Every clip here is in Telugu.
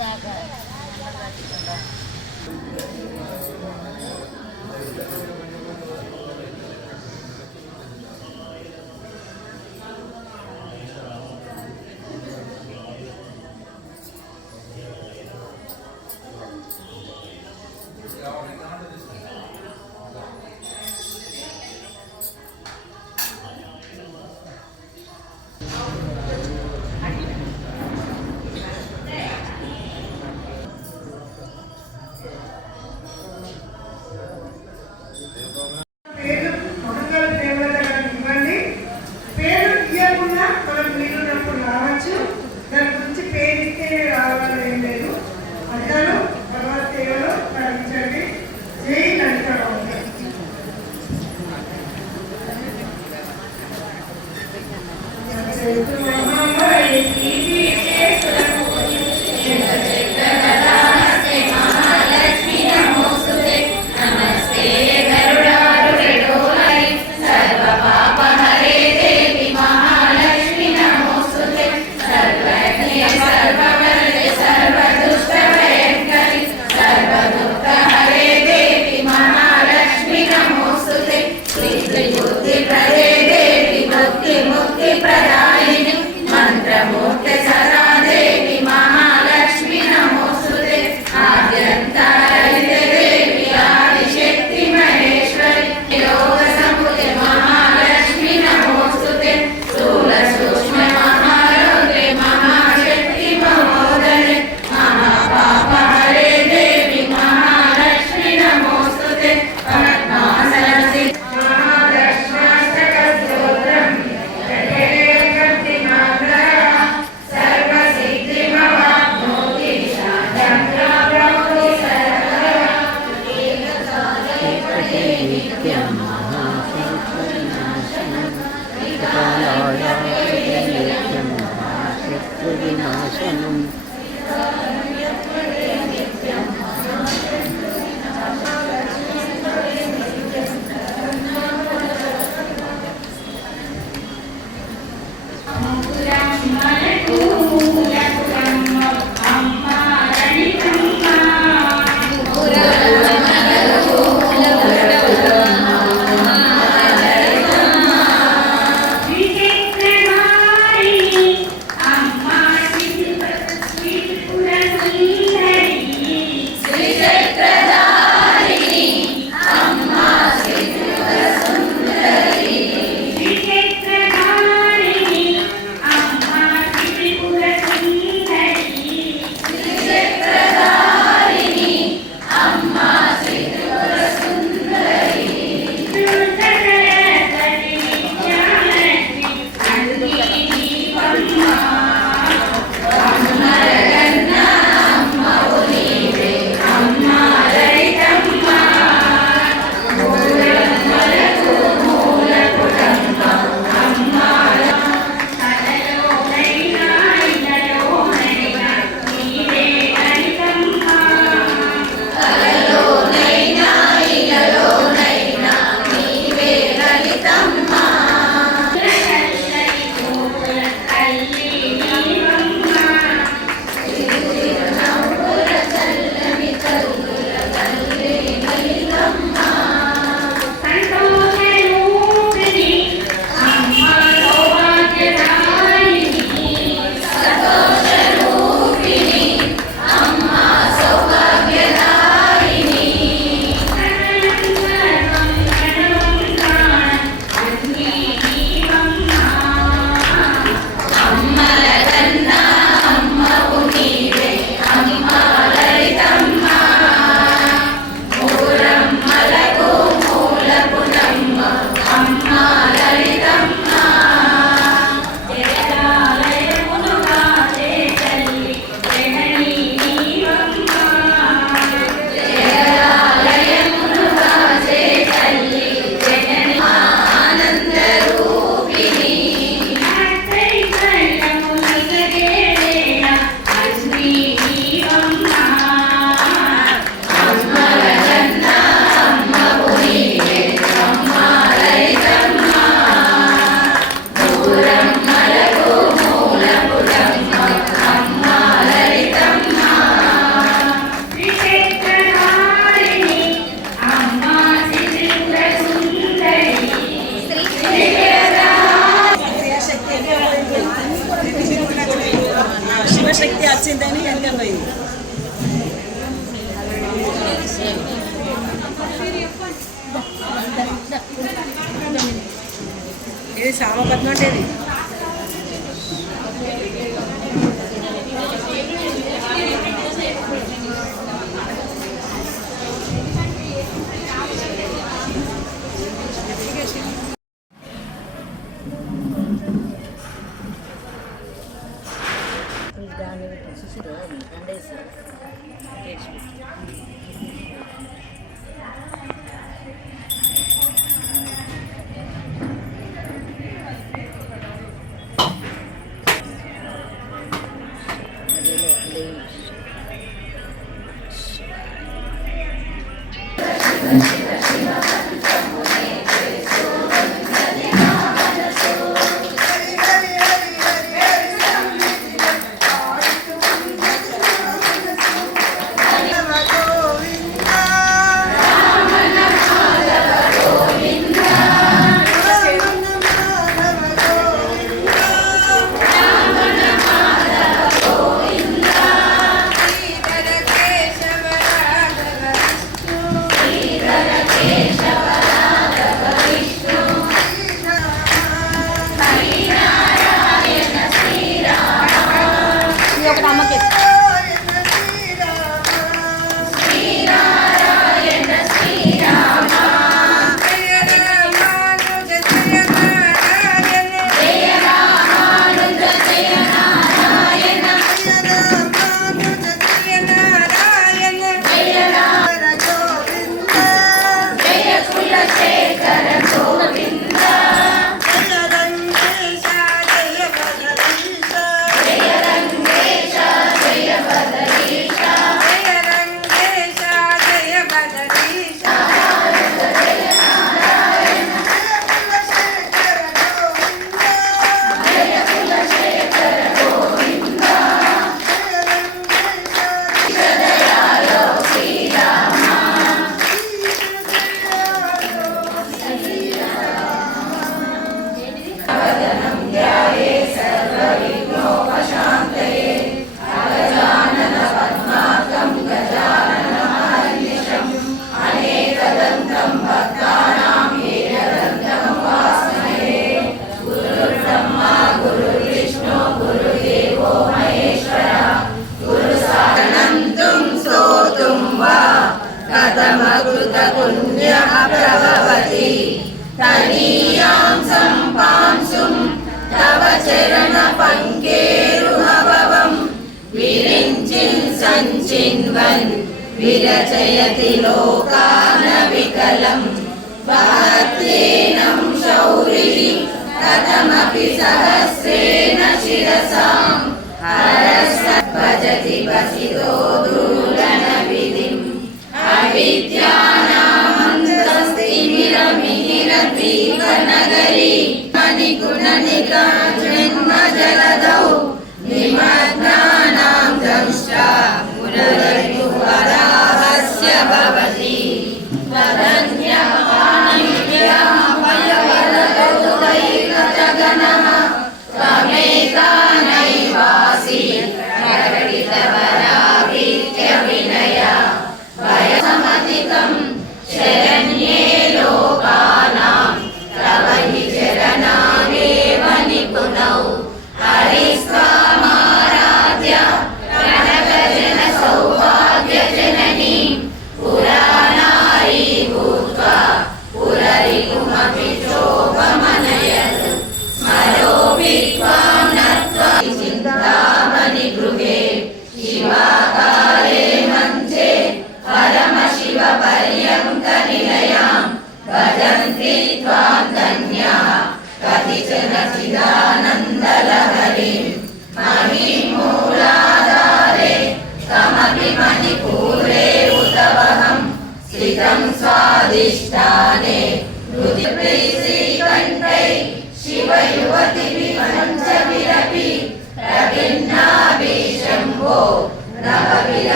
దాకా ഭക്തി പ്രധാനും മന്ത്രമോ Saya. శ్యామ పద్మ అంటే ఇది Amen. पदमकृतपुण्यः प्रभवति तदीयां सम्पांसुं तव चरणपङ्केरुहवम् विरिञ्चिन् सञ्चिन्वन् विरचयति लोकानविकलम् भक्तेनं शौरिः कथमपि सहस्रेण शिरसां हरस भजति वसि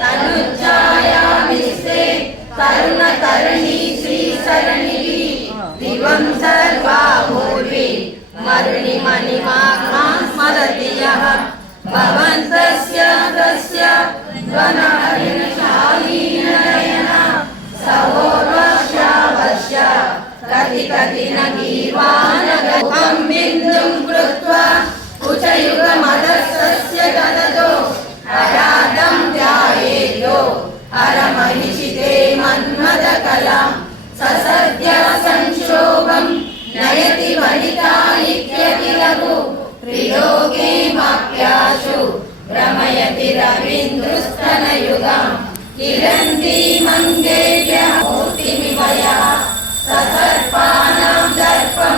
तनुज्जायामिस्ते तरुणतरणि श्रीसरणिः दिवं सर्वामूर्वि मरुणिमणिमाग्नां स्मरति यः भवन्तस्य तस्य ध्वनहरिणशालीनयना सहोर्वश्यावश्य कति कति न गीर्वाणगतं बिन्दुं कृत्वा कुचयुगमदस्तस्य ददतो अराधं ध्यायेयो హరమహిషితే మన్మద కళ ససద్య సంక్షోభం నయతి వనితాయిక్యతిలకు త్రిలోకే మాప్యాశు భ్రమయతి రవీంద్రుస్తనయుగం కిరంతి మంగేభ్య దర్పం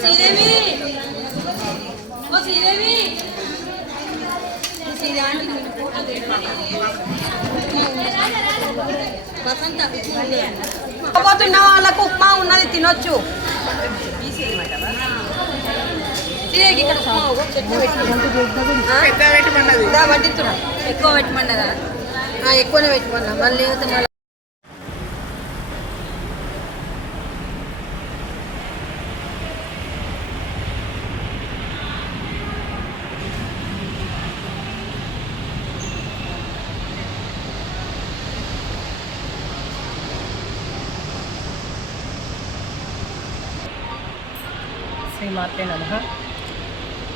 శ్రీదేవి ఓ శ్రీదేవి శ్రీదేవి పోతున్న వాళ్ళకు ఉప్మా ఉన్నది తినొచ్చు. ఎక్కువ పెట్టమన్నదా? ఎక్కువనే పెట్టమన్నా. మళ్ళీ లేకపోతే నమ.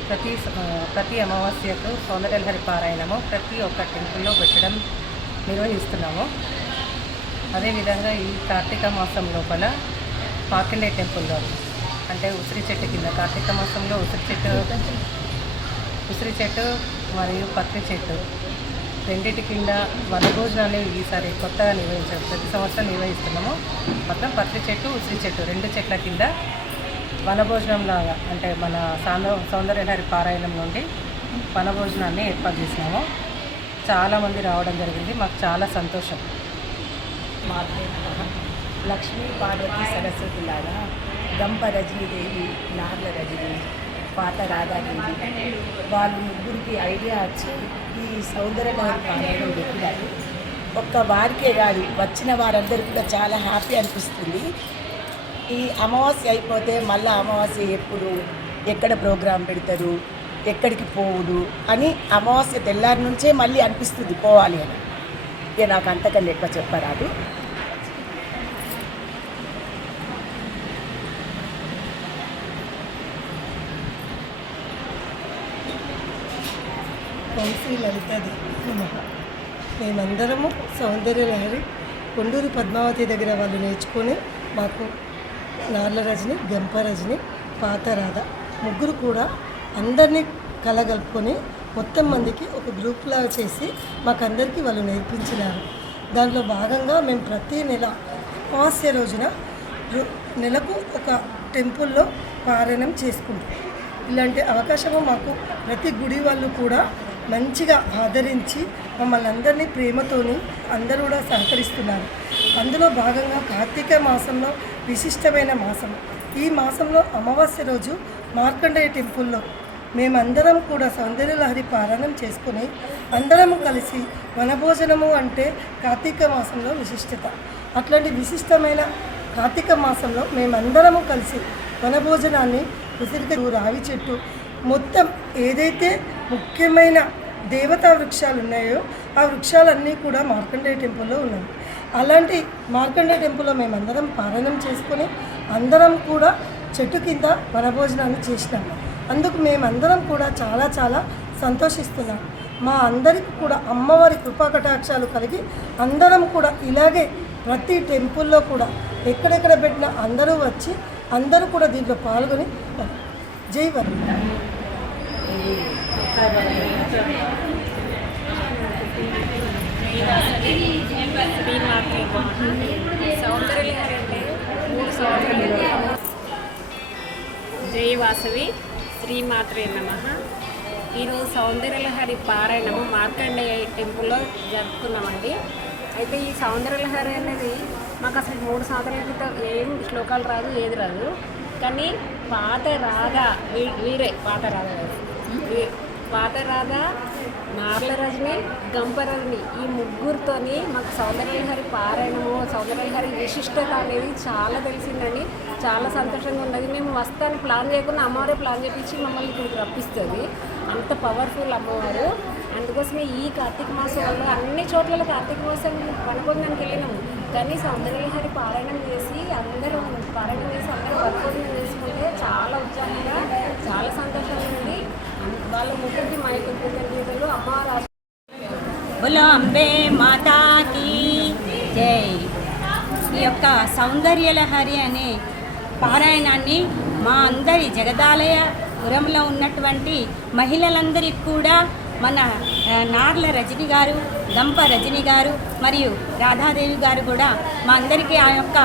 ప్రతి ప్రతి అమావాస్యకు సౌందర్యలహరి పారాయణము ప్రతి ఒక్క టెంపుల్లో పెట్టడం నిర్వహిస్తున్నాము. అదేవిధంగా ఈ కార్తీక మాసం లోపల పాకిండే టెంపుల్లో అంటే ఉసిరి చెట్టు కింద కార్తీక మాసంలో ఉసిరి చెట్టు ఉసిరి చెట్టు మరియు పత్రి చెట్టు రెండింటి కింద వనభోజనాన్ని ఈసారి కొత్తగా నిర్వహించాము ప్రతి సంవత్సరం నిర్వహిస్తున్నాము. మొత్తం పత్రి చెట్టు ఉసిరి చెట్టు రెండు చెట్ల కింద వనభోజనం లాగా అంటే మన సాంద సౌందర్యహరి పారాయణం నుండి వనభోజనాన్ని ఏర్పాటు చేసినాము. చాలామంది రావడం జరిగింది. మాకు చాలా సంతోషం. లక్ష్మీ పార్వతి సరస్వతులాగా గంప రజనీదేవి నార్ల రజని పాత రాధాదేవి వాళ్ళు ముగ్గురికి ఐడియా వచ్చి ఈ సౌందర్యలహరి పారాయణం పెట్టినారు. ఒక్క వారికే కాదు వచ్చిన వారందరికీ కూడా చాలా హ్యాపీ అనిపిస్తుంది. ఈ అమావాస్య అయిపోతే మళ్ళీ అమావాస్య ఎప్పుడు? ఎక్కడ ప్రోగ్రాం పెడతారు? ఎక్కడికి పోవుడు? అని అమావాస్య తెల్లారి నుంచే మళ్ళీ అనిపిస్తుంది పోవాలి అని. ఇక నాకు అంతకన్నా ఎక్కువ చెప్పరాదు. వంశీ లలితది మేమందరము సౌందర్య లహరి కొండూరు పద్మావతి దగ్గర వాళ్ళు నేర్చుకొని మాకు నార్ల రజని గంప రజని పాత రాధ. ముగ్గురు కూడా అందరినీ కలగలుపుకొని మొత్తం మందికి ఒక గ్రూప్ లాగా చేసి మాకందరికీ వాళ్ళు నేర్పించినారు. దాంట్లో భాగంగా మేము ప్రతి నెల అమావాస్య రోజున నెలకు ఒక టెంపుల్లో పారాయణం చేసుకుంటాం. ఇలాంటి అవకాశము మాకు ప్రతి గుడి వాళ్ళు కూడా మంచిగా ఆదరించి మమ్మల్ని అందరినీ ప్రేమతోని అందరూ కూడా సహకరిస్తున్నారు. అందులో భాగంగా కార్తీక మాసంలో విశిష్టమైన మాసం. ఈ మాసంలో అమావాస్య రోజు మార్కండేయ టెంపుల్లో మేమందరం కూడా సౌందర్యలహరి పారాయణం చేసుకుని అందరం కలిసి వనభోజనము అంటే కార్తీక మాసంలో విశిష్టత. అట్లాంటి విశిష్టమైన కార్తీక మాసంలో మేమందరము కలిసి వనభోజనాన్ని ఉసిరిక రావి చెట్టు మొత్తం ఏదైతే ముఖ్యమైన దేవతా వృక్షాలు ఉన్నాయో ఆ వృక్షాలన్నీ కూడా మార్కండేయ టెంపుల్లో ఉన్నాయి. అలాంటి మార్కండేయ టెంపుల్లో మేమందరం పారాయణం చేసుకొని అందరం కూడా చెట్టు కింద వనభోజనాన్ని చేసినాము అందుకు మేమందరం కూడా చాలా చాలా సంతోషిస్తున్నాం. మా అందరికి కూడా అమ్మవారి కృపా కటాక్షాలు కలిగి అందరం కూడా ఇలాగే ప్రతి టెంపుల్లో కూడా ఎక్కడెక్కడ పెట్టినా అందరూ వచ్చి అందరూ కూడా దీంట్లో పాల్గొని జై వరం సౌందర్యలహరి అంటే మూడు సౌందర్యాలు జై వాసవి శ్రీమాత్రే నమ. ఈరోజు సౌందర్యలహరి పారాయణము మార్కండేయ టెంపుల్లో జరుపుకున్నామండి. అయితే ఈ సౌందర్యలహరి అనేది మాకు అసలు మూడు సంవత్సరాల క్రితం ఏం శ్లోకాలు రాదు ఏది రాదు. కానీ పాత రాధ వీరే పాత రాధ పాతరాధ పాత నార్ల రజని గంప ఈ ముగ్గురితోని మాకు సౌందర్యహరి పారాయణము సౌందర్యహరి విశిష్టత అనేది చాలా తెలిసిందండి. చాలా సంతోషంగా ఉన్నది. మేము వస్తాను ప్లాన్ చేయకుండా అమ్మవారే ప్లాన్ చేపించి మమ్మల్ని ఇక్కడికి రప్పిస్తుంది. అంత పవర్ఫుల్ అమ్మవారు. అందుకోసమే ఈ కార్తీక మాసంలో అన్ని చోట్ల కార్తీక మాసం వనభోజనానికి వెళ్ళినాము. కానీ సౌందర్యహరి పారాయణం చేసి అందరూ పారాయణం చేసి అందరూ వనభోజనం చేసుకుంటే చాలా ఉత్సాహంగా చాలా సంతోషంగా వాళ్ళ యొక్క అంబే మాతాకి జై. ఈ యొక్క సౌందర్యలహరి అనే పారాయణాన్ని మా అందరి జగదాలయ పురంలో ఉన్నటువంటి మహిళలందరికీ కూడా మన నార్ల రజని గారు దంప రజని గారు మరియు రాధాదేవి గారు కూడా మా అందరికీ ఆ యొక్క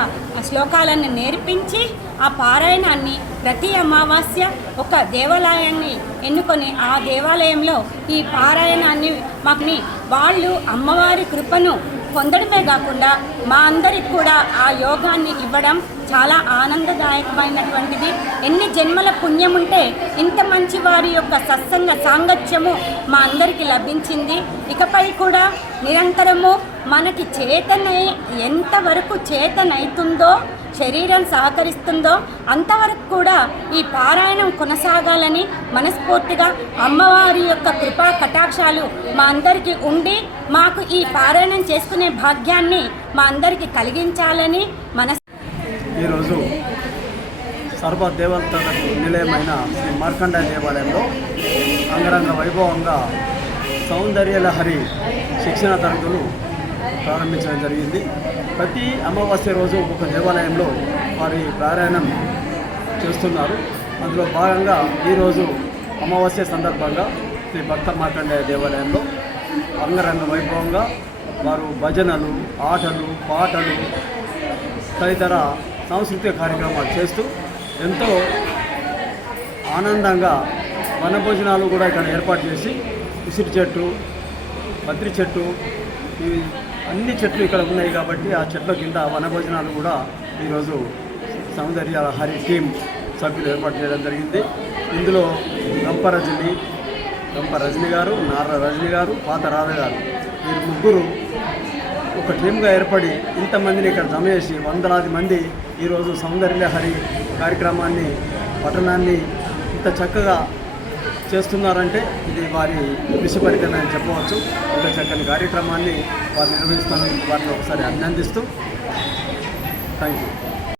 శ్లోకాలను నేర్పించి ఆ పారాయణాన్ని ప్రతి అమావాస్య ఒక దేవాలయాన్ని ఎన్నుకొని ఆ దేవాలయంలో ఈ పారాయణాన్ని మాకుని వాళ్ళు అమ్మవారి కృపను పొందడమే కాకుండా మా అందరికి కూడా ఆ యోగాన్ని ఇవ్వడం చాలా ఆనందదాయకమైనటువంటిది. ఎన్ని జన్మల పుణ్యం ఉంటే ఇంత మంచి వారి యొక్క సత్సంగ సాంగత్యము మా అందరికీ లభించింది. ఇకపై కూడా నిరంతరము మనకి చేతనై ఎంతవరకు చేతనైతుందో శరీరం సహకరిస్తుందో అంతవరకు కూడా ఈ పారాయణం కొనసాగాలని మనస్ఫూర్తిగా అమ్మవారి యొక్క కృపా కటాక్షాలు మా అందరికీ ఉండి మాకు ఈ పారాయణం చేసుకునే భాగ్యాన్ని మా అందరికీ కలిగించాలని మనస్ ఈరోజు సర్వ దేవతలకు నిలయమైన శ్రీ మార్కండ దేవాలయంలో అంగరంగ వైభవంగా సౌందర్యలహరి శిక్షణ తరగతులు ప్రారంభించడం జరిగింది. ప్రతి అమావాస్య రోజు ఒక దేవాలయంలో వారి పారాయణం చేస్తున్నారు. అందులో భాగంగా ఈరోజు అమావాస్య సందర్భంగా శ్రీ భక్త మార్కండేయ దేవాలయంలో అంగరంగ వైభవంగా వారు భజనలు ఆటలు పాటలు తదితర సాంస్కృతిక కార్యక్రమాలు చేస్తూ ఎంతో ఆనందంగా వనభోజనాలు కూడా ఇక్కడ ఏర్పాటు చేసి ఉసిరి చెట్టు బద్రి చెట్టు ఇవి అన్ని చెట్లు ఇక్కడ ఉన్నాయి కాబట్టి ఆ చెట్ల కింద వనభోజనాలు కూడా ఈరోజు సౌందర్య హరి టీం సభ్యులు ఏర్పాటు చేయడం జరిగింది. ఇందులో గంప రజని గంప రజని గారు నార రజని గారు పాత రాధ గారు. వీరు ముగ్గురు ఒక టీమ్గా ఏర్పడి ఇంతమందిని ఇక్కడ జమ చేసి వందలాది మంది ఈరోజు సౌందర్య హరి కార్యక్రమాన్ని పట్టణాన్ని ఇంత చక్కగా చేస్తున్నారంటే ఇది వారి కృషి ఫలితమే అని చెప్పవచ్చు. ఇంత చక్కని కార్యక్రమాన్ని వారు నిర్వహిస్తానని వారిని ఒకసారి అభినందిస్తూ థ్యాంక్ యూ